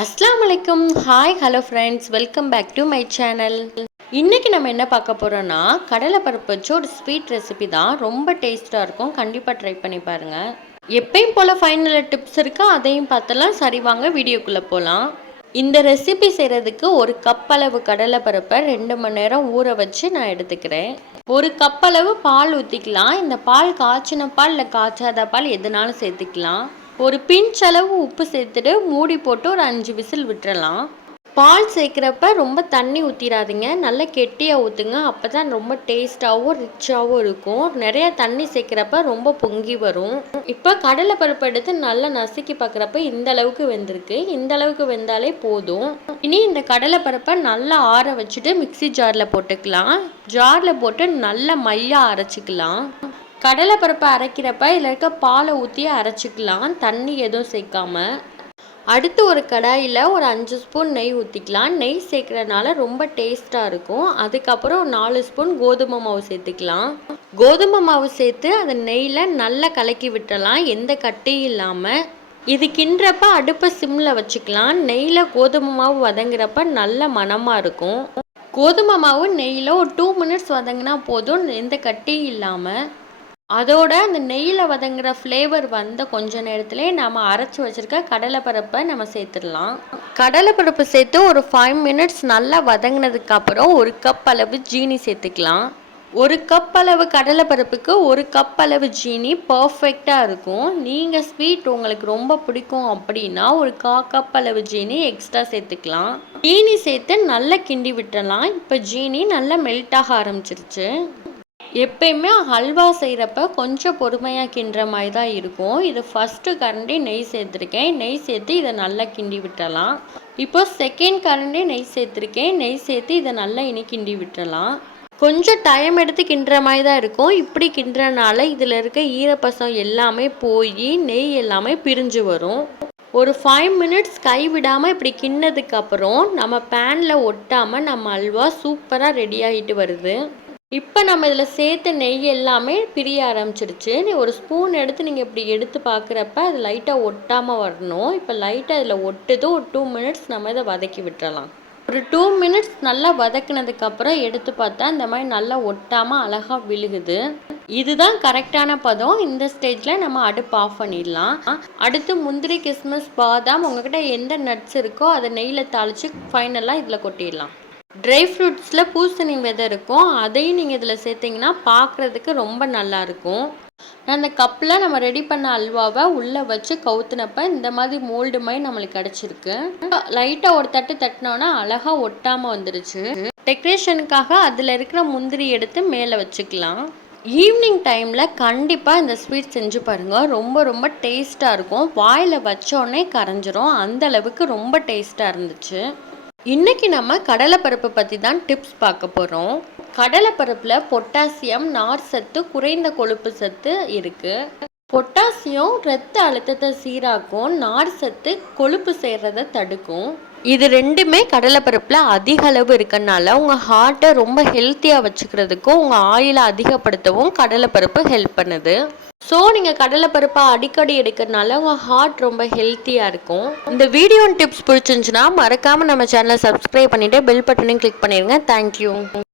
அஸ்ஸலாமு அலைக்கும். Hi hello friends, welcome back to my channel. இன்றைக்கி நம்ம என்ன பார்க்க போகிறோன்னா, கடலைப்பருப்பு வச்சு ஒரு ஸ்வீட் ரெசிபி தான். ரொம்ப டேஸ்ட்டாக இருக்கும். கண்டிப்பாக ட்ரை பண்ணி பாருங்கள். எப்பயும் போல் ஃபைனல் டிப்ஸ் இருக்குது, அதையும் பார்த்தலாம். சரி வாங்க வீடியோக்குள்ளே போகலாம். இந்த ரெசிபி செய்கிறதுக்கு ஒரு கப் அளவு கடலைப்பருப்பை 2 மணி நேரம் ஊற வச்சு நான் எடுத்துக்கிறேன். ஒரு கப் அளவு பால் ஊற்றிக்கலாம். இந்த பால் காய்ச்சின பால் இல்லை காய்ச்சாத பால் எதுனாலும் சேர்த்துக்கலாம். ஒரு பிஞ்ச் அளவு உப்பு சேர்த்துட்டு மூடி போட்டு ஒரு 5 விசில் விட்டுறலாம். பால் சேர்க்குறப்ப ரொம்ப தண்ணி ஊற்றிடாதீங்க, நல்லா கெட்டியாக ஊற்றுங்க. அப்போ தான் ரொம்ப டேஸ்ட்டாகவும் ரிச்சாகவும் இருக்கும். நிறைய தண்ணி சேர்க்குறப்ப ரொம்ப பொங்கி வரும். இப்போ கடலைப்பருப்பு எடுத்து நல்லா நசுக்கி பார்க்குறப்ப இந்த அளவுக்கு வெந்திருக்கு. இந்த அளவுக்கு வெந்தாலே போதும். இனி இந்த கடலைப்பருப்பை நல்லா ஆற வச்சுட்டு மிக்சி ஜாரில் போட்டுக்கலாம். ஜாரில் போட்டு நல்லா மையாக அரைச்சிக்கலாம். கடலைப்பருப்பை அரைக்கிறப்ப இதில் இருக்க பாலை ஊற்றி அரைச்சிக்கலாம், தண்ணி எதுவும் சேர்க்காம. அடுத்து ஒரு கடாயில் ஒரு 5 ஸ்பூன் நெய் ஊற்றிக்கலாம். நெய் சேர்க்குறதுனால ரொம்ப டேஸ்ட்டாக இருக்கும். அதுக்கப்புறம் 4 ஸ்பூன் கோதுமை மாவு சேர்த்துக்கலாம். கோதுமை மாவு சேர்த்து அதை நெய்யில் நல்லா கலக்கி விட்டுறலாம், எந்த கட்டியும் இல்லாமல். இது கிண்டுறப்ப அடுப்பை சிம்மில் வச்சுக்கலாம். நெய்யில் கோதுமை மாவு வதங்குறப்ப நல்ல மணமாக இருக்கும். கோதுமை மாவு நெய்யில் ஒரு 2 மினிட்ஸ் வதங்கினா போதும், எந்த கட்டியும் இல்லாமல். அதோட அந்த நெய்யில் வதங்குற ஃப்ளேவர் வந்த கொஞ்ச நேரத்துலேயே நம்ம அரைச்சி வச்சுருக்க கடலைப்பருப்பை நம்ம சேர்த்துடலாம். கடலைப்பருப்பு சேர்த்து ஒரு 5 மினிட்ஸ் நல்லா வதங்கினதுக்கப்புறம் 1 கப் அளவு ஜீனி சேர்த்துக்கலாம். 1 கப் அளவு கடலைப்பருப்புக்கு 1 கப் அளவு ஜீனி பர்ஃபெக்டாக இருக்கும். நீங்கள் ஸ்வீட் உங்களுக்கு ரொம்ப பிடிக்கும் அப்படின்னா ஒரு 1/4 கப் அளவு ஜீனி எக்ஸ்ட்ரா சேர்த்துக்கலாம். ஜீனி சேர்த்து நல்லா கிண்டி விட்டுறலாம். இப்போ ஜீனி நல்லா மெல்ட் ஆக ஆரம்பிச்சிருச்சு. எப்பயுமே ஹல்வா செய்கிறப்ப கொஞ்சம் பொறுமையாக கிண்டுற மாதிரி தான் இருக்கும். இது ஃபஸ்ட்டு கரண்டி நெய் சேர்த்துருக்கேன். நெய் சேர்த்து இதை நல்லா கிண்டி விட்டுறலாம். இப்போ செகண்ட் கரண்டி நெய் சேர்த்துருக்கேன். நெய் சேர்த்து இதை நல்லா இனி கிண்டி விட்டுறலாம். கொஞ்சம் டைம் எடுத்து கிண்டுற மாதிரி தான் இருக்கும். இப்படி கிண்டுறனால இதில் இருக்க ஈரப்பசம் எல்லாமே போய் நெய் எல்லாமே பிரிஞ்சு வரும். ஒரு 5 மினிட்ஸ் கைவிடாமல் இப்படி கிண்ணதுக்கப்புறம் நம்ம பேனில் ஒட்டாமல் நம்ம அல்வா சூப்பராக ரெடி ஆகிட்டு வருது. இப்போ நம்ம இதில் சேர்த்த நெய் எல்லாமே பிரிய ஆரம்பிச்சிருச்சு. ஒரு ஸ்பூன் எடுத்து நீங்கள் இப்படி எடுத்து பார்க்குறப்ப அது லைட்டாக ஒட்டாமல் வரணும். இப்போ லைட்டாக இதில் ஒட்டுது. ஒரு 2 மினிட்ஸ் நம்ம இதை வதக்கி விட்டுறலாம். ஒரு 2 மினிட்ஸ் நல்லா வதக்கினதுக்கப்புறம் எடுத்து பார்த்தா இந்த மாதிரி நல்லா ஒட்டாமல் அழகாக விழுகுது. இதுதான் கரெக்டான பதம். இந்த ஸ்டேஜில் நம்ம அடுப்பு ஆஃப் பண்ணிடலாம். அடுத்து முந்திரி, கிஸ்மிஸ், பாதாம், உங்கள்கிட்ட எந்த நட்ஸ் இருக்கோ அதை நெய்யில் தாளித்து ஃபைனலாக இதில் கொட்டிடலாம். ட்ரை ஃப்ரூட்ஸில் பூசணி விதை இருக்கும், அதையும் நீங்கள் இதில் சேர்த்திங்கன்னா பார்க்குறதுக்கு ரொம்ப நல்லாயிருக்கும். அந்த கப்பில் நம்ம ரெடி பண்ண அல்வாவை உள்ளே வச்சு கவுத்துனப்ப இந்த மாதிரி மோல்டு மாதிரி நம்மளுக்கு கிடச்சிருக்கு. லைட்டாக ஒரு தட்டு தட்டினோன்னா அழகாக ஒட்டாமல் வந்துருச்சு. டெக்கரேஷனுக்காக அதில் இருக்கிற முந்திரி எடுத்து மேலே வச்சுக்கலாம். ஈவினிங் டைமில் கண்டிப்பாக இந்த ஸ்வீட் செஞ்சு பாருங்கள். ரொம்ப ரொம்ப டேஸ்ட்டாக இருக்கும். வாயில் வச்சோடனே கரைஞ்சிரும், அந்தளவுக்கு ரொம்ப டேஸ்ட்டாக இருந்துச்சு. இன்றைக்கி நம்ம கடலைப்பருப்பு பற்றி தான் டிப்ஸ் பார்க்க போகிறோம். கடலைப்பருப்பில் பொட்டாசியம், நார் சத்து, குறைந்த கொழுப்பு சத்து இருக்குது. பொட்டாசியம் இரத்த அழுத்தத்தை சீராக்கும், நார் சத்து கொழுப்பு சேர்றதை தடுக்கும். இது ரெண்டுமே கடலைப்பருப்பில் அதிக அளவு இருக்கனால உங்கள் ஹார்ட்டை ரொம்ப ஹெல்த்தியாக வச்சுக்கிறதுக்கும் உங்கள் ஆயிலை அதிகப்படுத்தவும் கடலைப்பருப்பு ஹெல்ப் பண்ணுது. ஸோ நீங்கள் கடலைப்பருப்பை அடிக்கடி எடுக்கிறதுனால உங்கள் ஹார்ட் ரொம்ப ஹெல்த்தியாக இருக்கும். இந்த வீடியோ டிப்ஸ் பிடிச்சிருந்துச்சுன்னா மறக்காமல் நம்ம சேனலை சப்ஸ்கிரைப் பண்ணிவிட்டு பெல் பட்டனையும் கிளிக் பண்ணிடுங்க. தேங்க்யூ.